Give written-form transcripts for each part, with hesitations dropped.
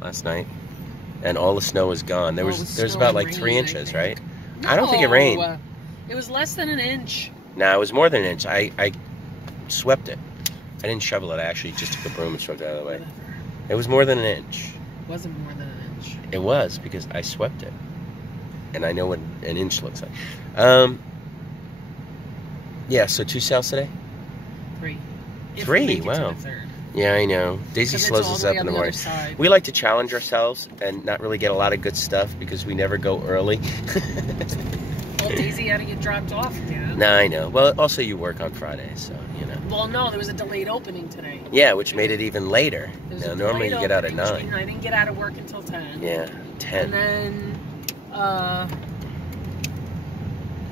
last night, and all the snow was gone. There's about like 3 inches, right? No, I don't think it rained. It was less than an inch. No, it was more than an inch. I swept it. I didn't shovel it. I actually just took a broom and swept it out of the way. It was more than an inch. It wasn't more than an inch. It was, because I swept it. And I know what an inch looks like. Yeah, so 2 sales today? 3. 3? Wow. Yeah, I know. Daisy slows us up in the morning. We like to challenge ourselves and not really get a lot of good stuff because we never go early. Well, Daisy had to get dropped off again. No, I know. Well, also you work on Friday, so, you know. Well, no, there was a delayed opening today. Yeah, which made it even later. Now, normally you get out at 9. I didn't get out of work until 10. Yeah, 10. And then,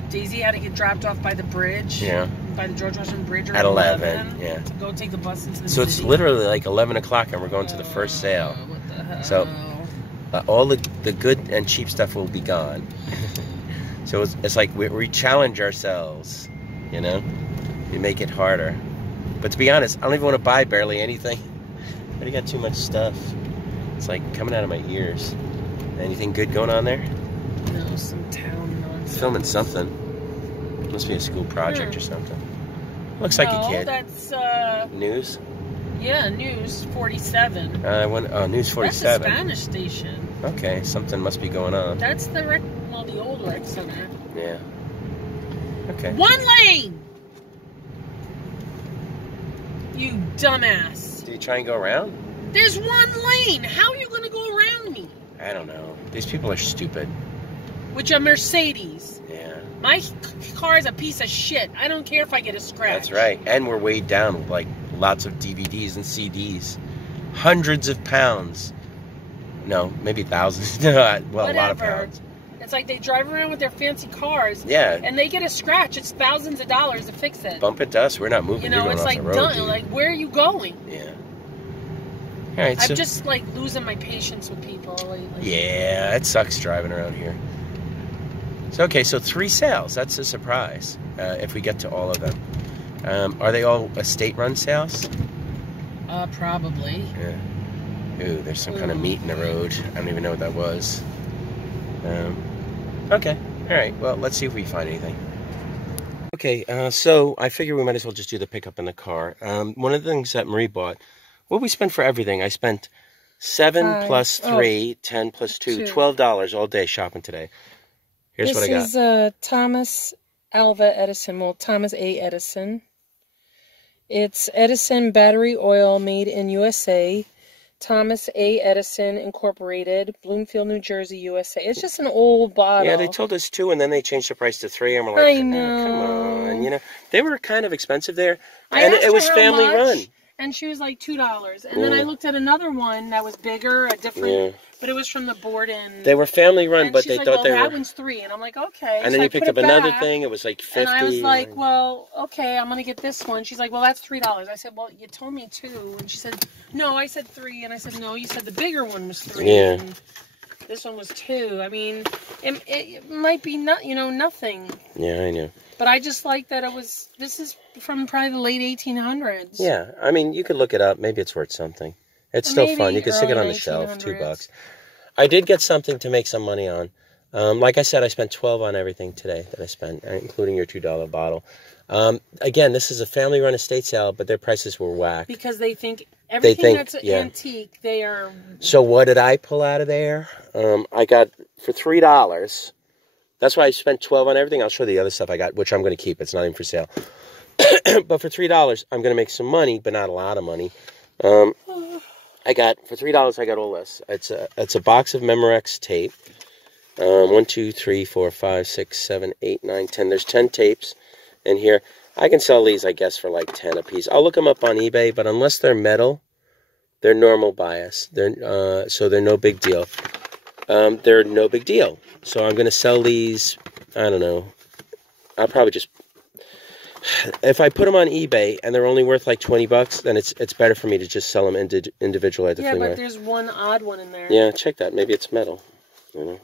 Daisy had to get dropped off by the bridge. Yeah. By the George Washington Bridge at 11. Yeah. To go take the bus into the So city. it's literally like 11 o'clock and we're going to the first sale. What the hell? So all the good and cheap stuff will be gone. So it's like we challenge ourselves, you know? We make it harder. But to be honest, I don't even want to buy barely anything. I already got too much stuff. It's like coming out of my ears. Anything good going on there? No, some town nonsense. Filming something. Must be a school project or something. Looks like a kid. That's News? Yeah, News 47. News 47. That's a Spanish station. Okay, something must be going on. That's the the old rec center. Yeah. Okay. 1 lane! You dumbass. Did you try and go around? There's 1 lane! How are you gonna go around me? I don't know. These people are stupid. Which a Mercedes. Yeah. My car is a piece of shit. I don't care if I get a scratch. That's right. And we're weighed down with like lots of DVDs and CDs. Hundreds of pounds. No, maybe thousands. Well, Whatever. A lot of pounds. It's like they drive around with their fancy cars. Yeah. And they get a scratch. It's thousands of dollars to fix it. Bump it to us. We're not moving. You know, You're going it's off like the road, done. dude. Like, where are you going? Yeah. All right. I'm just like losing my patience with people lately. Yeah, it sucks driving around here. So okay, so 3 sales. That's a surprise. If we get to all of them, are they all estate-run sales? Probably. Yeah. Ooh, there's some kind of meat in the road. I don't even know what that was. Okay. All right. Well, let's see if we find anything. Okay. So I figure we might as well just do the pickup in the car. One of the things that Marie bought. What we spent for everything? I spent 7 plus 3, 10 plus 2, $12 all day shopping today. Here's what I got. This is Thomas Alva Edison. Well, Thomas A. Edison. It's Edison battery oil made in USA. Thomas A. Edison Incorporated, Bloomfield, New Jersey, USA. It's just an old bottle. Yeah, they told us 2, and then they changed the price to 3, and we're like, I know. Come on. You know, they were kind of expensive there, I and asked it was her how family much, run. And she was like $2. And then I looked at another one that was bigger, a different, but it was from the Borden. They were family run, and but she's they like, thought they were. that one's $3. And I'm like, okay. And so then I you picked put up it another back, thing. It was like 50. And I was like, well, okay, I'm gonna get this one. She's like, well, that's $3. I said, well, you told me 2. And she said, no, I said 3. And I said, no, you said the bigger one was 3. Yeah. And this one was 2. I mean, it might be not, you know, nothing. Yeah, I know. But I just like that it was. This is from probably the late 1800s. Yeah, I mean, you could look it up. Maybe it's worth something. It's still fun. You can stick it on the shelf. $2. I did get something to make some money on. Like I said, I spent $12 on everything today that I spent, including your $2 bottle. Again, this is a family-run estate sale, but their prices were whack. Because they think everything that's antique, they are... So what did I pull out of there? I got, for $3, that's why I spent $12 on everything. I'll show the other stuff I got, which I'm going to keep. It's not even for sale. But for $3, I'm going to make some money, but not a lot of money. For $3, I got all this. It's a box of Memorex tape. 1, 2, 3, 4, 5, 6, 7, 8, 9, 10. There's 10 tapes in here. I can sell these, I guess, for like 10 a piece. I'll look them up on eBay, but unless they're metal, they're normal bias. So they're no big deal. They're no big deal. So I'm going to sell these, I don't know. I'll probably just... If I put them on eBay and they're only worth like $20, then it's better for me to just sell them individually at the flea market. Yeah, but there's one odd one in there. Yeah, check that. Maybe it's metal. You know.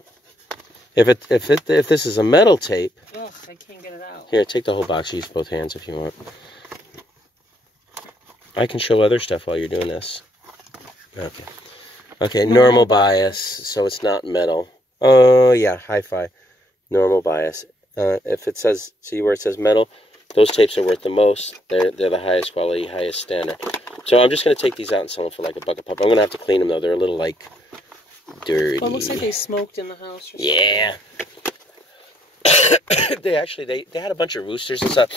If this is a metal tape... Ugh, I can't get it out. Here, take the whole box. Use both hands if you want. I can show other stuff while you're doing this. Okay. Okay, normal bias, so it's not metal. Oh, yeah, hi-fi. Normal bias. If it says, see where it says metal, those tapes are worth the most. They're the highest quality, highest standard. So I'm just going to take these out and sell them for like $1 a pop. I'm going to have to clean them, though. They're a little, like, dirty. Well, it looks like they smoked in the house or something. Yeah. they had a bunch of roosters and stuff.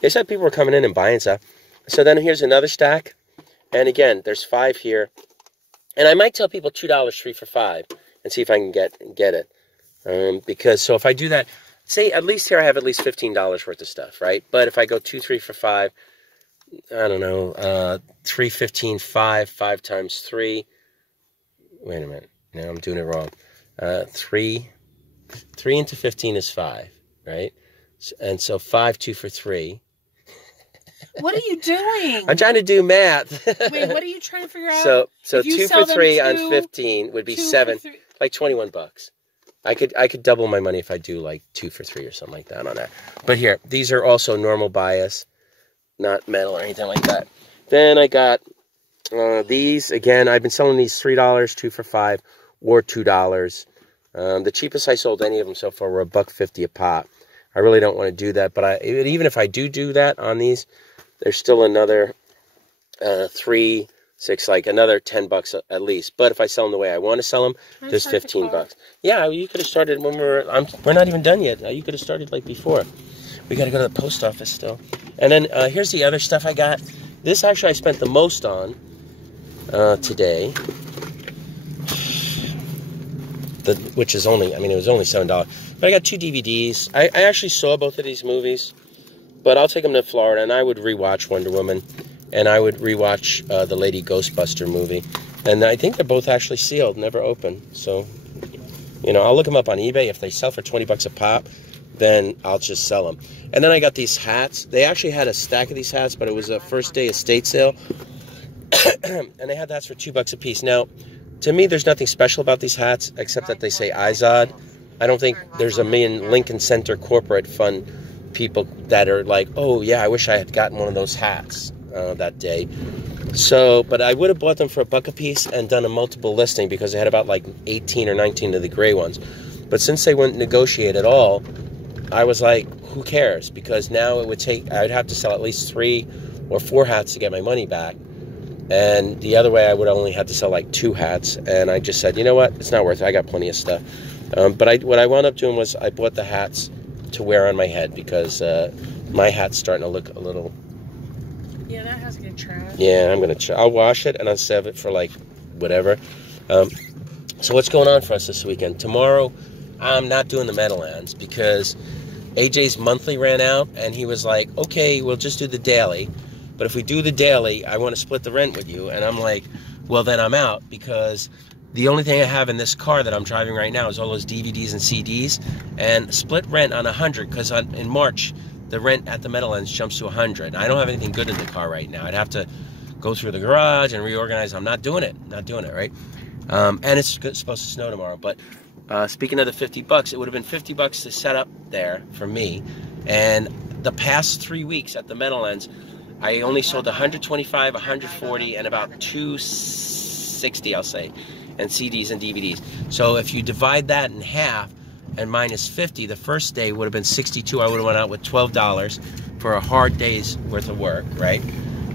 They said people were coming in and buying stuff. So then here's another stack. And again, there's 5 here. And I might tell people $2, 3 for 5, and see if I can get it. Because, so if I do that, say at least here I have at least $15 worth of stuff, right? But if I go 2, 3 for 5, I don't know, 3, 15, 5 times 3. Wait a minute. Now I'm doing it wrong. 3 into 15 is 5, right? And so 5, 2 for 3. What are you doing? I'm trying to do math. Wait, what are you trying to figure out? So 2 for 3 on 15 would be 7, like $21. I could double my money if I do like 2 for 3 or something like that on that. But here, these are also normal bias, not metal or anything like that. Then I got these again. I've been selling these $3, 2 for 5, or $2. The cheapest I sold any of them so far were $1.50 a pop. I really don't want to do that, but even if I do that on these, there's still another 3, 6, like another $10 at least. But if I sell them the way I want to sell them, there's $15. Yeah, you could have started when we're not even done yet. You could have started like before. We got to go to the post office still. And then here's the other stuff I got. This actually I spent the most on today. Which is only, I mean, it was only $7. But I got 2 DVDs. I actually saw both of these movies, but I'll take them to Florida, and I would rewatch Wonder Woman, and I would rewatch the Lady Ghostbuster movie. And I think they're both actually sealed, never opened. So, you know, I'll look them up on eBay. If they sell for $20 a pop, then I'll just sell them. And then I got these hats. They actually had a stack of these hats, but it was a first day estate sale. And they had hats for $2 a piece. Now, to me, there's nothing special about these hats, except that they say Izod. I don't think there's a million Lincoln Center corporate fund people that are like, oh, yeah, I wish I had gotten one of those hats that day. So, but I would have bought them for $1 a piece and done a multiple listing because they had about like 18 or 19 of the gray ones. But since they wouldn't negotiate at all, I was like, who cares? Because now it would take, I'd have to sell at least 3 or 4 hats to get my money back. And the other way, I would only have to sell like 2 hats. And I just said, you know what? It's not worth it. I got plenty of stuff. But what I wound up doing was I bought the hats to wear on my head because my hat's starting to look a little... Yeah, that has to get trashed. Yeah, I'll wash it and I'll save it for like whatever. So what's going on for us this weekend? Tomorrow, I'm not doing the Meadowlands because AJ's monthly ran out and he was like, okay, we'll just do the daily. But if we do the daily, I want to split the rent with you. And I'm like, well, then I'm out because the only thing I have in this car that I'm driving right now is all those DVDs and CDs. And split rent on 100 because in March, the rent at the Meadowlands jumps to 100. I don't have anything good in the car right now. I'd have to go through the garage and reorganize. I'm not doing it. Not doing it, right? And it's supposed to snow tomorrow. But speaking of the $50, it would have been $50 to set up there for me. And the past 3 weeks at the Meadowlands, I only sold 125, 140, and about 260, I'll say, and CDs and DVDs. So if you divide that in half and minus 50, the first day would have been 62. I would have went out with $12 for a hard day's worth of work, right?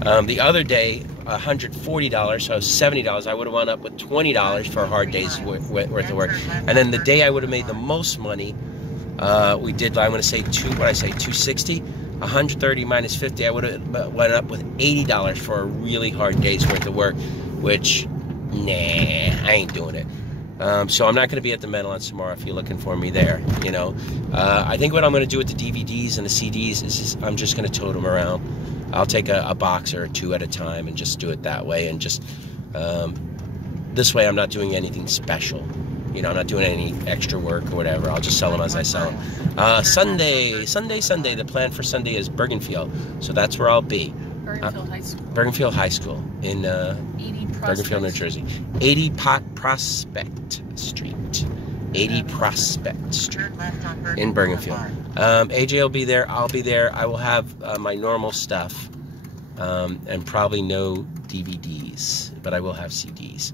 The other day, $140, so $70. I would have wound up with $20 for a hard day's worth of work. And then the day I would have made the most money, we did, I'm going to say, 260. 130 minus 50, I would have went up with $80 for a really hard day's worth of work, which, nah, I ain't doing it. So I'm not going to be at the Meadowlands tomorrow if you're looking for me there, you know. I think what I'm going to do with the DVDs and the CDs is I'm just going to tote them around. I'll take a box or 2 at a time and just do it that way. And just, this way I'm not doing anything special. You know, I'm not doing any extra work or whatever. I'll just sell them as I sell them. Sunday. The plan for Sunday is Bergenfield. So that's where I'll be. Bergenfield High School. Bergenfield High School in Bergenfield, New Jersey. 80 Prospect Street. 80 Prospect Street in Bergenfield. AJ will be there. I'll be there. I will have my normal stuff and probably no DVDs, but I will have CDs.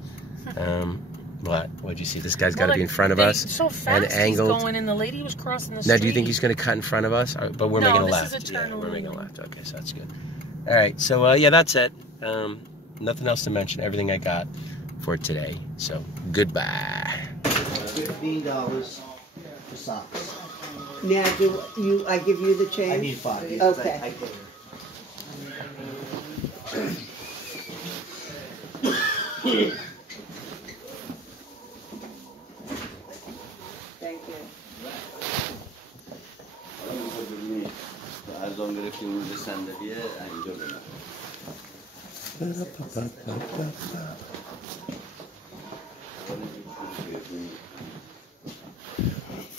What? What'd you see? This guy's got to be in front of us. So fast and angled. He's going, and the lady was crossing the street. Now, do you think he's going to cut in front of us? But we're making a left. This is a turn we're making a left. Okay, so that's good. All right, so yeah, that's it. Nothing else to mention. Everything I got for today. So goodbye. $15 for socks. Now, I give you the change? I need 5. Yes, Okay. I can. Thank you. از آن گرفتیم روز صندلیه اینجا برم.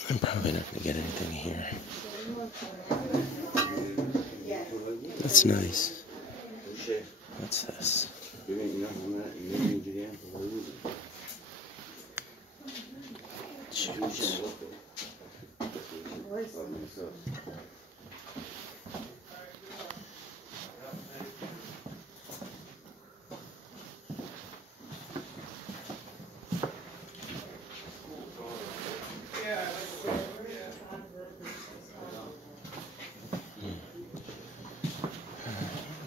I'm probably not going to get anything here. That's nice. What's this? Shoots.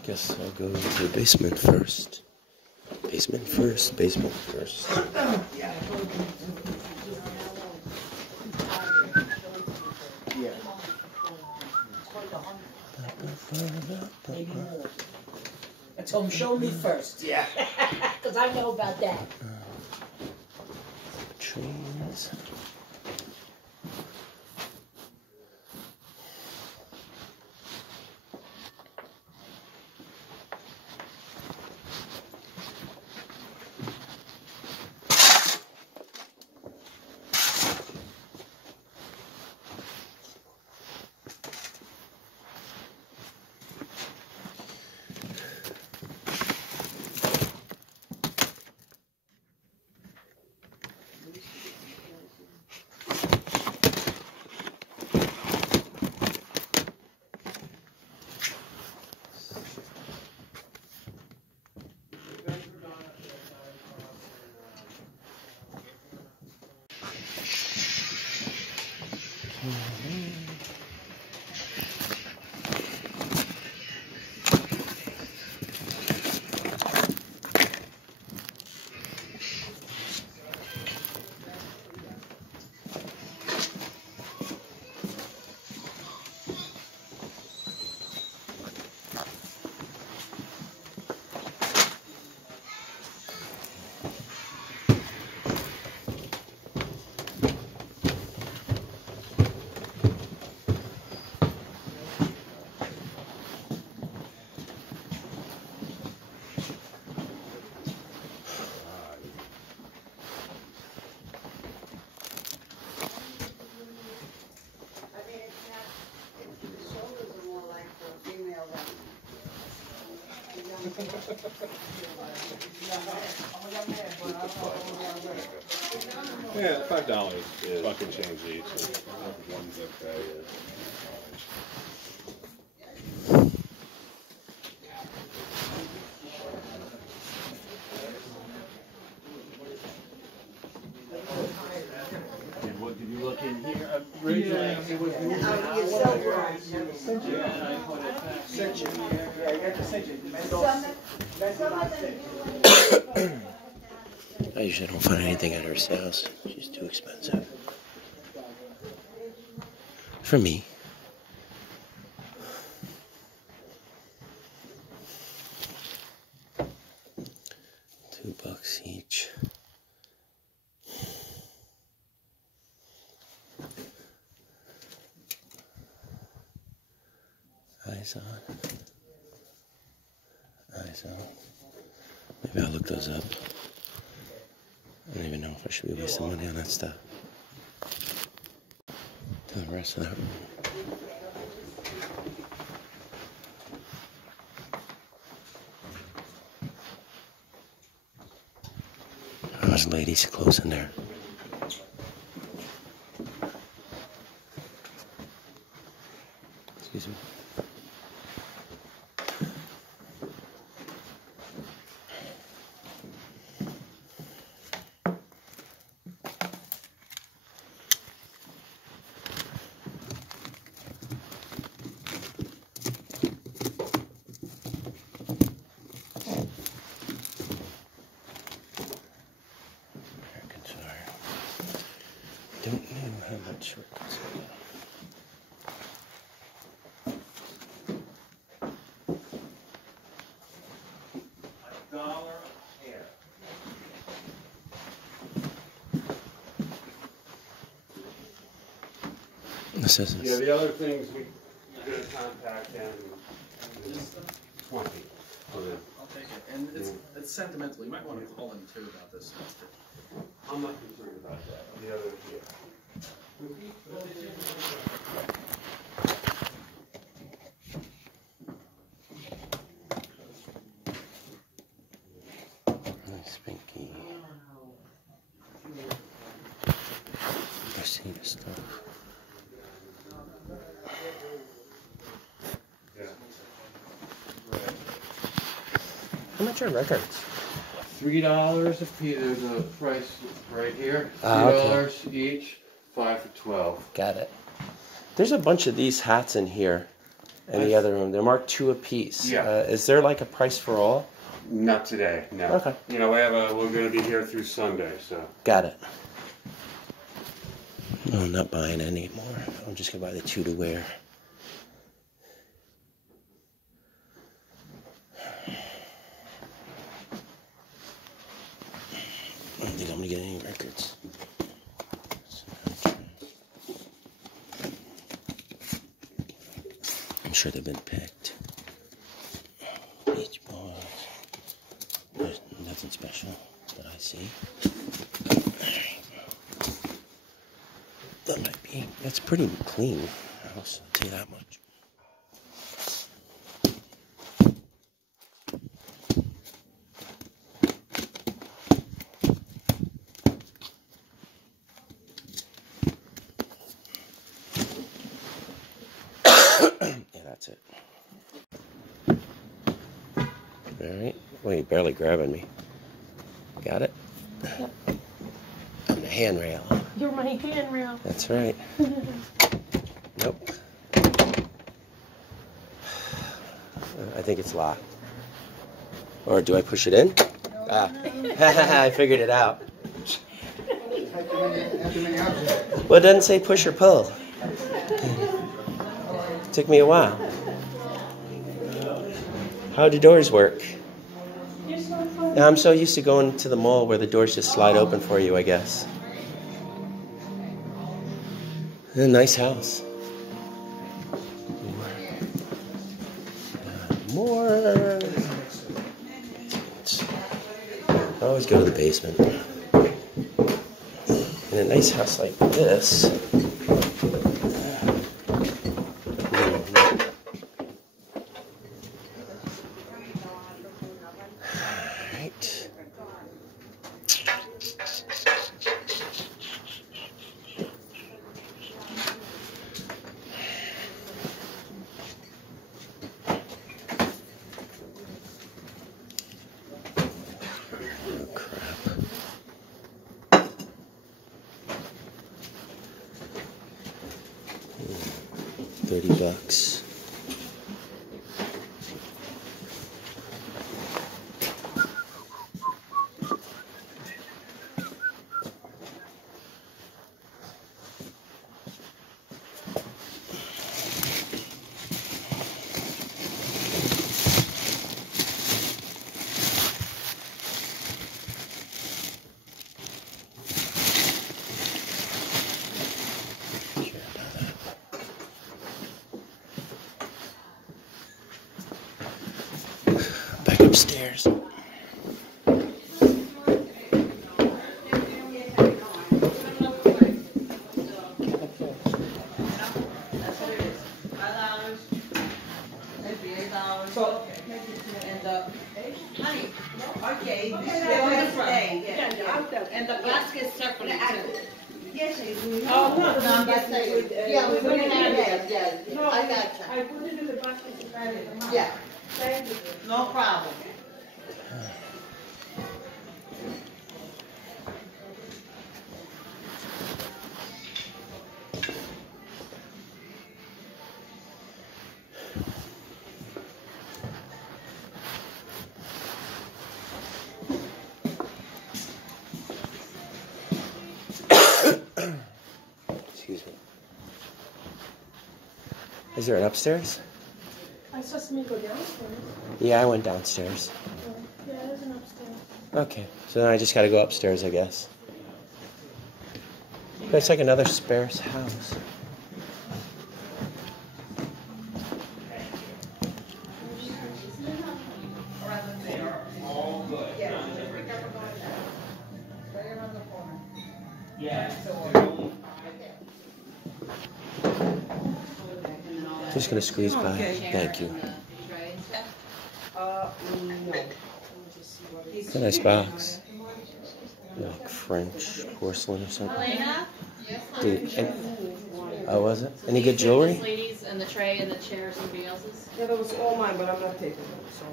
Guess I'll go to the basement first. Basement first, basement first. Yeah. I told him, show me first. Yeah. Because I know about that. Trees. Yeah, $5 is fucking change each. One zip pay is. What did you look in here? I usually don't find anything at her sales. She's too expensive. For me. $2 each. Eyes on. Eyes on. Maybe I'll look those up. I don't even know if I should be wasting money on that stuff. To the rest of that room. Oh, there's ladies close in there. Excuse me. don't know how much records we got. This isn't. Yeah, the other things we're going to contact them 20. I'll take it. And it's sentimental. You might want to call them too about this stuff. I'm not concerned about that. The other, yeah. Nice pinky. I see the stuff. How much are records? $3 a piece. There's a price right here. Okay. $3 each. 5 for 12. Got it. There's a bunch of these hats in here in the other room. They're marked 2 a piece. Yeah. Is there like a price for all? Not today, no. Okay. You know, we're going to be here through Sunday, so. Got it. No, I'm not buying any more. I'm just going to buy the 2 to wear. I don't think I'm going to get any records. I'm sure they've been picked. Beach Boys. There's nothing special that I see. That might be. That's pretty clean house, I'll tell you that much. Yeah, that's it. Alright. Well, you're barely grabbing me. Got it? Yep. I'm the handrail. You're my handrail. That's right. Nope. I think it's locked. Or do I push it in? Ah. I figured it out. Well, it doesn't say push or pull. Took me a while. How do doors work? Now, I'm so used to going to the mall where the doors just slide open for you, I guess. A nice house. More. I always go to the basement. In a nice house like this. Alright. Oh, crap. $30. Back upstairs. And the basket separately too. Yes, Oh, no, no, I'm just saying. yeah, we put it in there, yes, No, I got you. I put it in the basket to carry them out. Yeah, Thank you. no problem. Is there an upstairs? I saw somebody go downstairs. Yeah, I went downstairs. Yeah, there's an upstairs. Okay, so then I just gotta go upstairs, I guess. But it's like another spare house. Just gonna squeeze by. Thank you. It's a nice box. Like French porcelain or something. Oh, was it? Any good jewelry? Ladies and the tray and the chair, somebody else's. Yeah, that was all mine, but I'm not taking them. So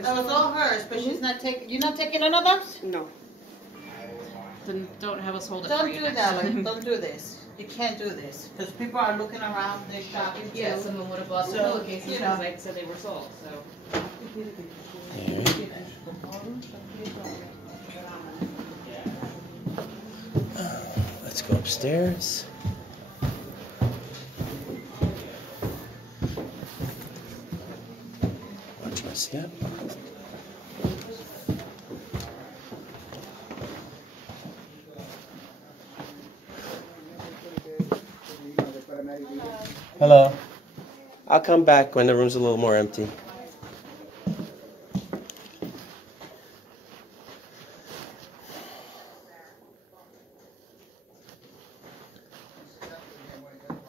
That was all hers, but she's not taking. You're not taking none of those? no. Then don't have us hold it for Don't you do next that. time. Don't do this. You can't do this because people are looking around. They're shopping too. Yeah, someone would have bought the So, pillowcases you because know. I said they were sold. So. Alright. Let's go upstairs. Watch my step. Hello. I'll come back when the room's a little more empty.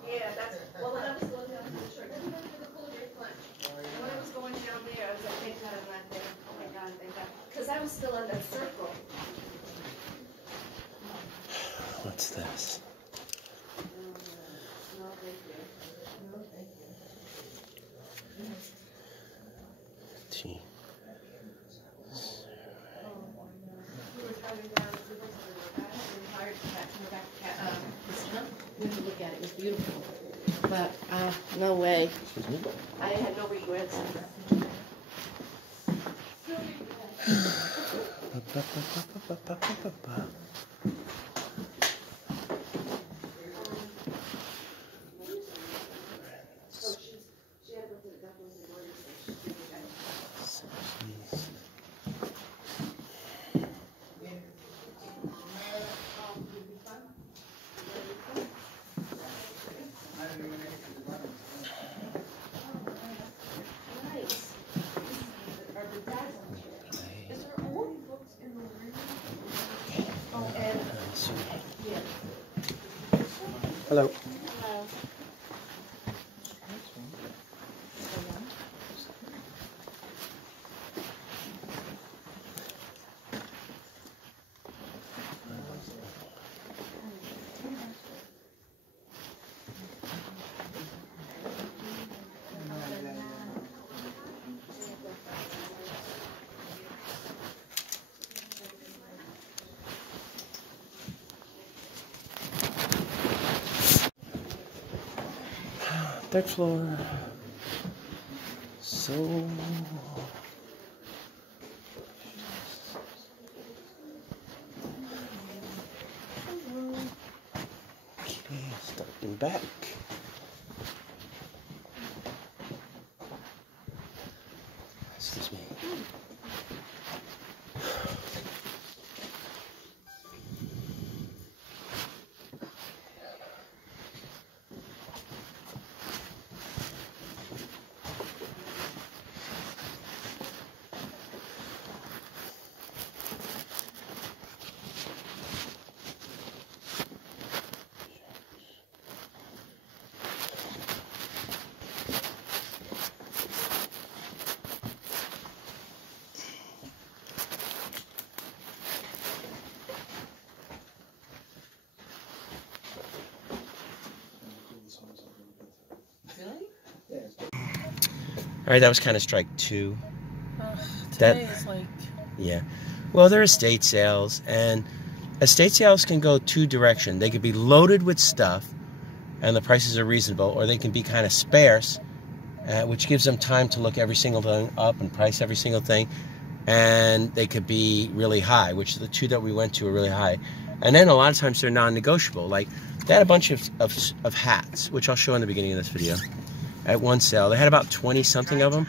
Yeah, that's, well, when I was going down to the church, I remember the cool break lunch. And when I was going down there, I was like, thank God I'm not there. Oh my God, thank God. Because I was still in that circle. What's this? Gee. When you look at it, it was beautiful. But, no way. Excuse me? I had no regrets. Hello. Third floor. So okay, starting back. Excuse me. All right, that was kind of strike two. Today is like... Yeah. Well, there are estate sales, and estate sales can go two directions. They could be loaded with stuff, and the prices are reasonable, or they can be kind of sparse, which gives them time to look every single thing up and price every single thing, and they could be really high, which the two that we went to are really high. And then a lot of times they're non-negotiable. Like, they had a bunch of hats, which I'll show in the beginning of this video. at one sale. They had about 20-something of them.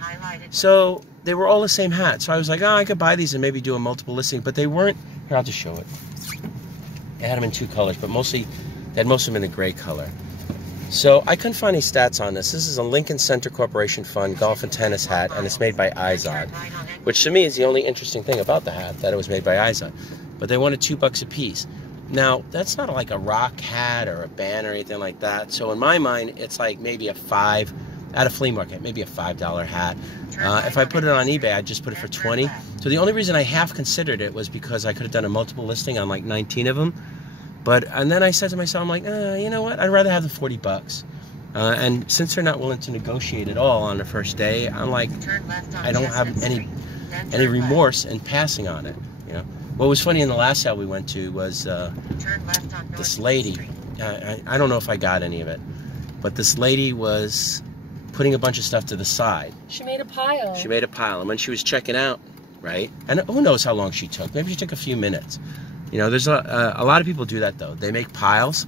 So they were all the same hat. So I was like, oh, I could buy these and maybe do a multiple listing. But they weren't. Here, I'll just show it. They had them in 2 colors, but mostly, they had most of them in a gray color. So I couldn't find any stats on this. This is a Lincoln Center Corporation Fund golf and tennis hat, and it's made by Izod, which to me is the only interesting thing about the hat, that it was made by Izod. But they wanted $2 a piece. Now, that's not like a rock hat or a band or anything like that. So in my mind, it's like maybe a $5, at a flea market, maybe a $5 hat. If I put it on eBay, I'd just put it for $20. So the only reason I half considered it was because I could have done a multiple listing on like 19 of them. And then I said to myself, I'm like, you know what? I'd rather have the $40. And since they're not willing to negotiate at all on the first day, I'm like, I don't have any remorse in passing on it. You know, what was funny in the last sale we went to was this lady. I don't know if I got any of it, but this lady was putting a bunch of stuff to the side. She made a pile. She made a pile, and when she was checking out, right? And who knows how long she took? Maybe she took a few minutes. You know, there's a lot of people do that, though. They make piles.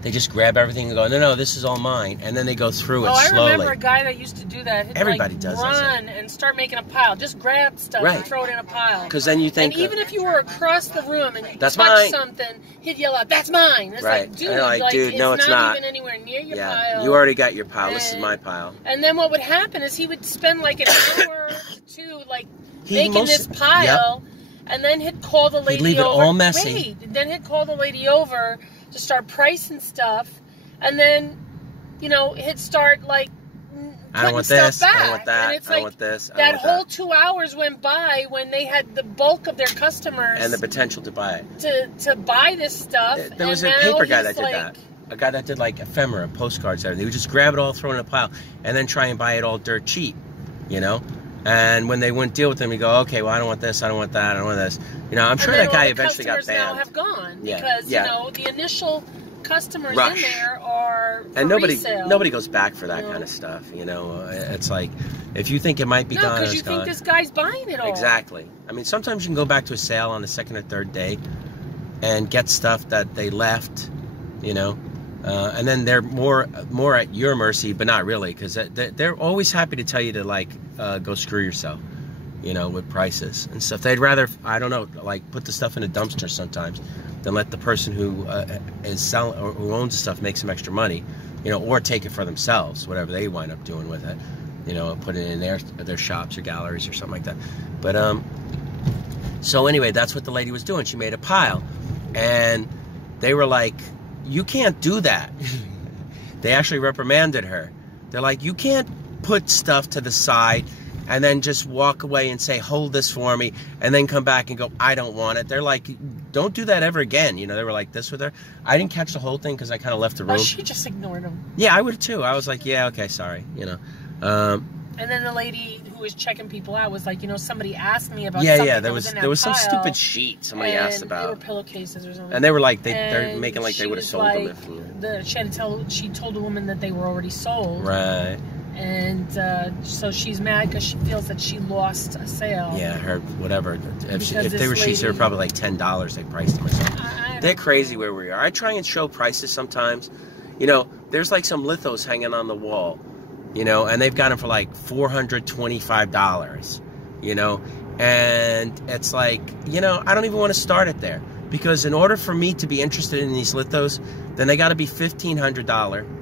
They just grab everything and go, no, this is all mine. And then they go through it slowly. I remember a guy that used to do that. He'd Everybody does that. Run and start making a pile. Just grab stuff and throw it in a pile. Because then you think... And even if you were across the room and you touched something, he'd yell out, that's mine. It's like, dude, no, it's not even anywhere near your pile. You already got your pile. This is my pile. And then what would happen is he would spend like an hour to two, like, making this pile. Yep. And then he'd call the lady over. He'd leave it all messy. Then he'd call the lady over to start pricing stuff. And then, you know, he'd start, like, I don't want this, I don't want that, I don't want this, that whole 2 hours went by when they had the bulk of their customers. And the potential to buy it. To buy this stuff. There was a paper guy that did that. A guy that did, like, ephemera, postcards, everything. He would just grab it all, throw it in a pile, and then try and buy it all dirt cheap, you know? And when they wouldn't deal with him, you go, okay, well, I don't want this, I don't want that, I don't want this. You know, I'm sure that guy eventually got banned. Now have gone because, you know, the initial customers in there are for and resale. Nobody goes back for that kind of stuff, you know. It's like, if you think it might be gone, it's gone. No, because you think this guy's buying it all. Exactly. I mean, sometimes you can go back to a sale on the second or third day and get stuff that they left, you know. And then they're more at your mercy, but not really, because they're always happy to tell you to, like, go screw yourself, you know, with prices and stuff. They'd rather, I don't know, like, put the stuff in a dumpster sometimes than let the person who is selling or who owns the stuff make some extra money, you know, or take it for themselves, whatever they wind up doing with it, you know, put it in their shops or galleries or something like that. But so anyway, that's what the lady was doing. She made a pile, and they were like, you can't do that. They actually reprimanded her. They're like, you can't put stuff to the side and then just walk away and say, hold this for me, and then come back and go, I don't want it. They're like, don't do that ever again. You know, they were like this with her. I didn't catch the whole thing because I kind of left the room. Oh, she just ignored him. Yeah, I would too. I was like, yeah, okay, sorry, you know. And then the lady who was checking people out was like, you know, somebody asked me about something. Yeah, there was some stupid sheet somebody asked about. They were pillowcases or something. And they were like, they're making like they would have sold them. She told the woman that they were already sold. Right. And so she's mad because she feels that she lost a sale. Yeah, her whatever. If they were sheets, they were probably like $10. They priced them or something. They're crazy where we are. I try and show prices sometimes. You know, there's like some lithos hanging on the wall, you know, and they've got them for like $425, you know, and it's like, you know, I don't even want to start it there, because in order for me to be interested in these lithos, then they got to be $1,500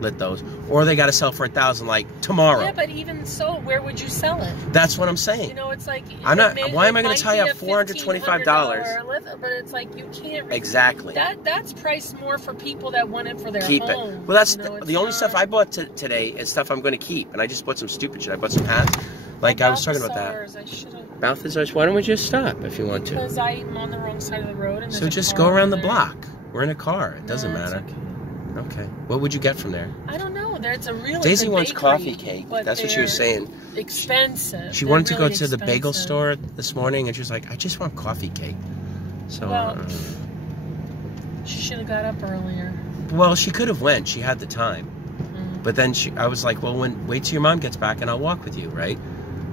lithos, or they got to sell for $1,000 like tomorrow. Yeah, but even so, where would you sell it? That's what I'm saying. You know, it's like I'm not. Why am I going to tie up $425? But it's like you can't. Exactly. That's priced more for people that want it for their keep home. It. Well, that's the only stuff I bought today is stuff I'm going to keep, and I just bought some stupid shit. I bought some hats. Like I was talking about that. Balthazar's. Why don't we just stop if you want to? Because I'm on the wrong side of the road. And so just go around the block. We're in a car. It doesn't matter. Okay. What would you get from there? I don't know. It's a really Daisy good wants bakery, coffee cake. That's what she was saying. Expensive. She wanted to go to the bagel store this morning, and she was like, I just want coffee cake. So, well, she should have got up earlier. Well, she could have went. She had the time. But then I was like, well, wait till your mom gets back, and I'll walk with you, right?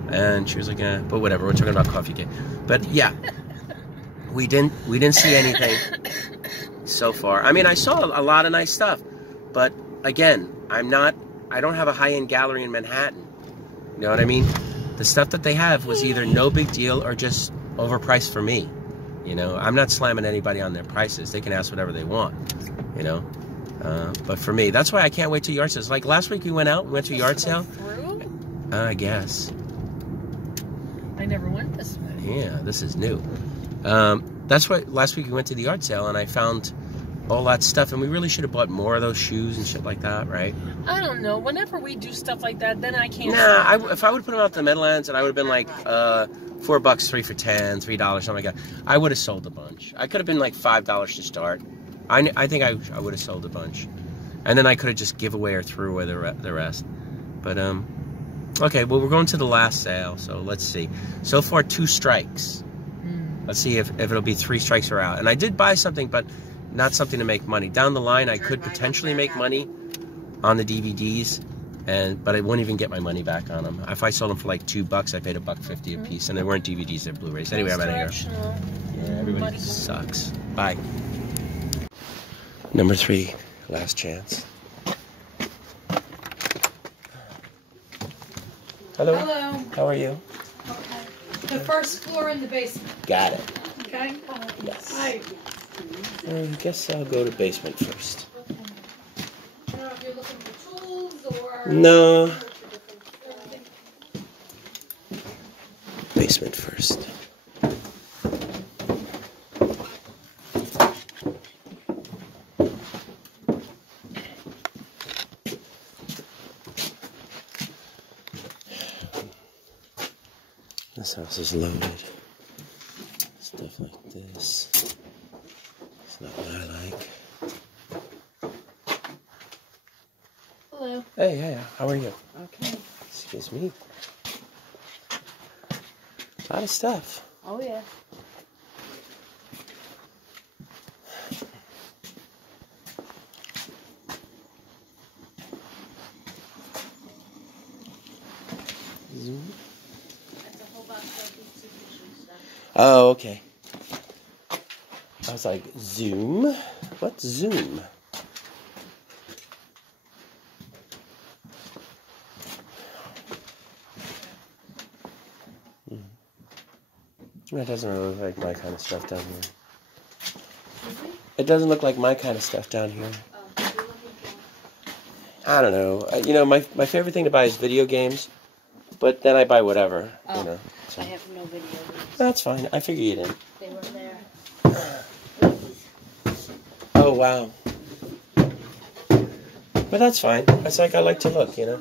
And she was like, but whatever. We're talking about coffee cake. But yeah, we didn't see anything so far. I mean, I saw a lot of nice stuff, but again, I I don't have a high-end gallery in Manhattan. You know what I mean? The stuff that they have was either no big deal or just overpriced for me. You know, I'm not slamming anybody on their prices. They can ask whatever they want, you know. But for me, that's why I can't wait till yard sales. Like last week we went to a yard sale. I guess. I never went this way. Yeah, this is new. That's why last week we went to the yard sale and I found all that stuff, and we really should have bought more of those shoes and shit like that, right? I don't know. Whenever we do stuff like that, then I can't. Nah, if I would have put them out to the Meadowlands, and I would have been like, $4, 3 for $10, $3, something like that, I would have sold a bunch. I could have been like $5 to start. I think I would have sold a bunch, and then I could have just give away or threw away the rest. But okay, well we're going to the last sale, so let's see. So far 2 strikes. Let's see if it'll be 3 strikes or out. And I did buy something, but not something to make money. Down the line, I could potentially make money on the DVDs, but I wouldn't even get my money back on them. If I sold them for like $2, I paid $1.50 a piece, and they weren't DVDs, they're Blu-rays. Anyway, I'm out of here. Yeah, everybody sucks. Bye. Number 3, last chance. Hello. Hello. How are you? Okay. The first floor in the basement. Got it. Okay? Yes. Hi. I guess I'll go to basement first. I don't know if you're looking for tools or... No. Basement first. This house is loaded. Stuff like this. It's not what I like. Hello. Hey, how are you? Okay. Excuse me. A lot of stuff. Oh, yeah. Oh, okay. I was like, Zoom? What's Zoom? It doesn't really look like my kind of stuff down here. It doesn't look like my kind of stuff down here. I don't know. You know, my favorite thing to buy is video games, but then I buy whatever. Oh, you know. So. I have no video games. That's fine. I figure you didn't. They were there. Oh, wow. But that's fine. That's like I like to look, you know.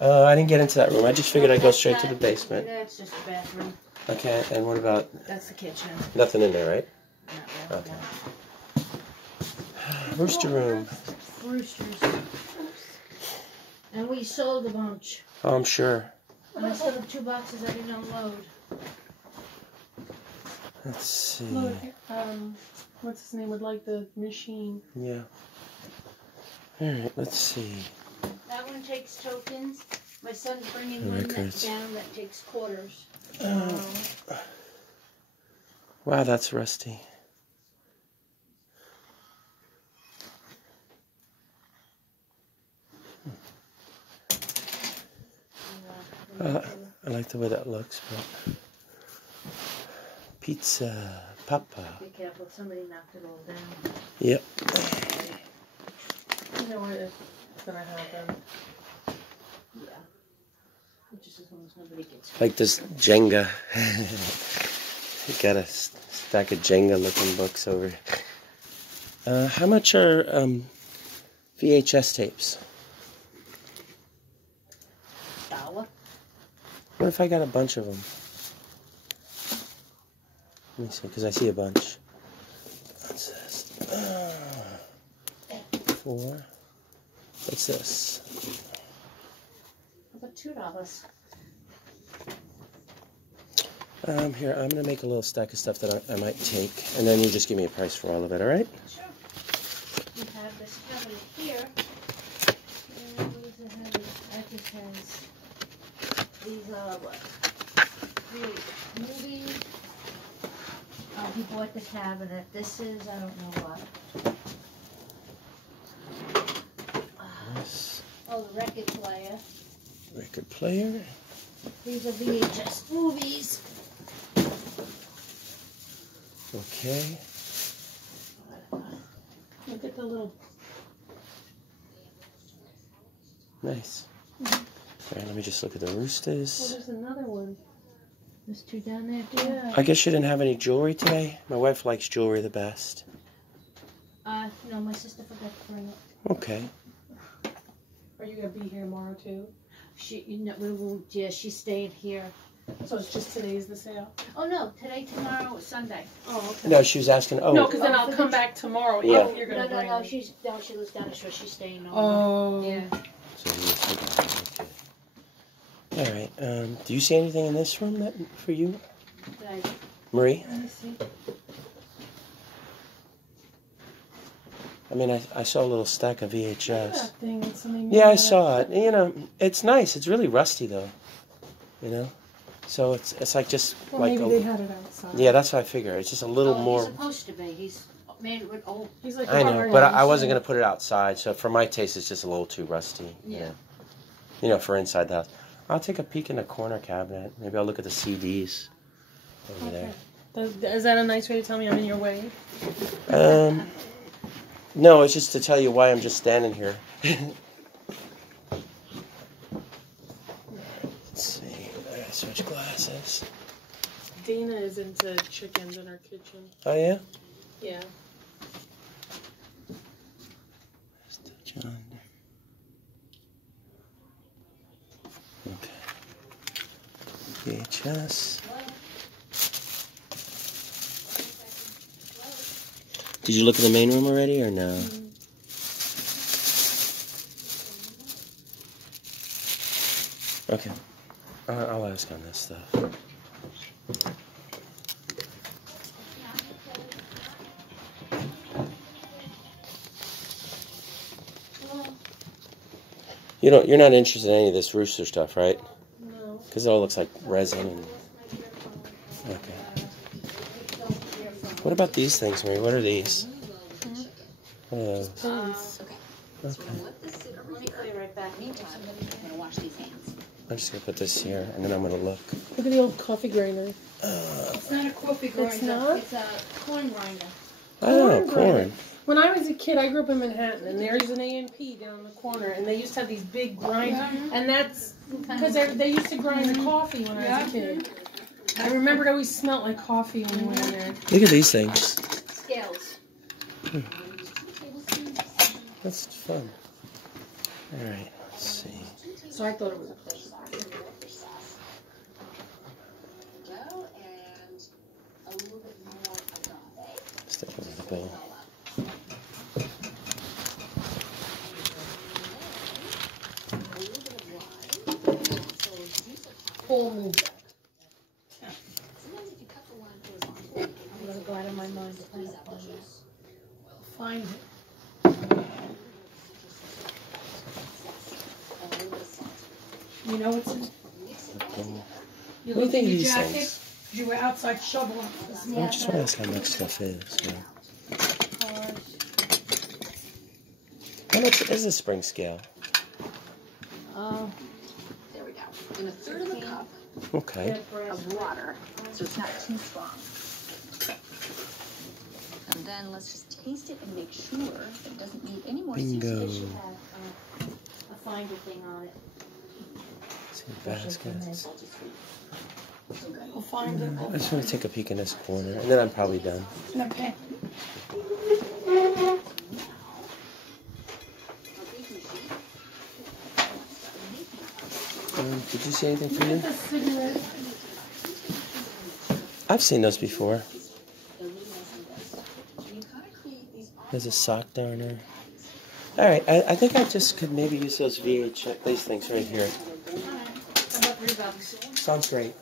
I didn't get into that room. I just figured I'd go straight to the basement. That's just the bathroom. Okay, and what about... That's the kitchen. Nothing in there, right? Not really, Okay. Rooster room. Roosters. And we sold a bunch. Oh, I'm sure. And I still have 2 boxes I didn't unload. Let's see. Look, what's his name would like the machine. Yeah. Alright, let's see. That one takes tokens. My son's bringing one that's down that takes quarters. Wow, that's rusty. I like the way that looks, but... Pizza, Papa. Be careful, somebody knocked it all down. Yep. You know what is gonna happen? Yeah. Just as long as nobody gets hurt. Like this Jenga. You got a stack of Jenga-looking books over here. How much are VHS tapes? $1. What if I got a bunch of them? Let me see, because I see a bunch. What's this? 4. What's this? About $2. Here, I'm going to make a little stack of stuff that I might take, and then you just give me a price for all of it, all right? Sure. We have this cabinet here. And what does it have? That just has these, what? Movies. He bought the cabinet. This is, I don't know what. Oh, the record player. Record player. These are VHS movies. Okay. Look at the little... Nice. All right, let me just look at the Oh, roosters. there's another one. There's two down there, too. Yeah. I guess you didn't have any jewelry today? My wife likes jewelry the best. No, my sister forgot to bring it. Okay. Are you going to be here tomorrow, too? Yeah, she's staying here. So it's just today's the sale? Oh, no, today, tomorrow, Sunday. Oh, okay. No, she was asking, oh. No, because then I'll come back tomorrow. Yeah. If you're going to bring No, it. she lives down the shore. She's staying over. Oh. Yeah. So okay. All right. Do you see anything in this room that for you, Right. Marie? Let me see. I mean, I saw a little stack of VHS. That thing, something Yeah, I saw it. You know, it's nice. It's really rusty though. You know, so it's like just Well, like maybe they had it outside. Yeah, that's what I figure. It's just a little more. He's supposed to be. He's made it with old. He's like I know, but I wasn't gonna put it outside. So for my taste, it's just a little too rusty. Yeah. You know, for inside the house. I'll take a peek in the corner cabinet. Maybe I'll look at the CDs over there. Is that a nice way to tell me I'm in your way? No, it's just to tell you why I'm just standing here. Let's see. I gotta switch glasses. Dana is into chickens in her kitchen. Oh yeah? Yeah. John. Okay. VHS. Did you look at the main room already or no? Okay. I'll ask on this stuff. You're not interested in any of this rooster stuff, right? No. Because it all looks like resin and... Okay. What about these things, Marie? What are these? What are those? Okay. Okay. Let me call you right back. Meantime, I'm gonna wash these hands. I'm just gonna put this here, and then I'm gonna look. Look at the old coffee grinder. It's not a coffee grinder. It's not? It's a corn grinder. Oh, corn. When I was a kid, I grew up in Manhattan, and there's an A&P down in the corner, and they used to have these big grinders, and that's because they used to grind the coffee when I was a kid. I remember it always smelled like coffee when we went in there. Look at these things. Scales. That's fun. All right, let's see. So I thought it was a place. Stick it with the bowl. Full move. I'm gonna go out of my mind to find that one. Find it. You know what's in? You What do you looked think in of your these jacket? things? You were outside shoveling this I morning. just want to ask how much stuff is. Yeah. How much is a spring scale? There we go. And a third of a cup Okay. of water, so it's not too strong. And then let's just taste it and make sure that it doesn't need any more seeds. Bingo. It should have a finder thing on it. See the baskets. I'll find it. I just want to take a peek in this corner, and then I'm probably done. Okay. Did you see anything for Look me? at the cigarette. I've seen those before. There's a sock darner. All right, I think I just could maybe use those VHS, these things right here. How about $3? Sounds great.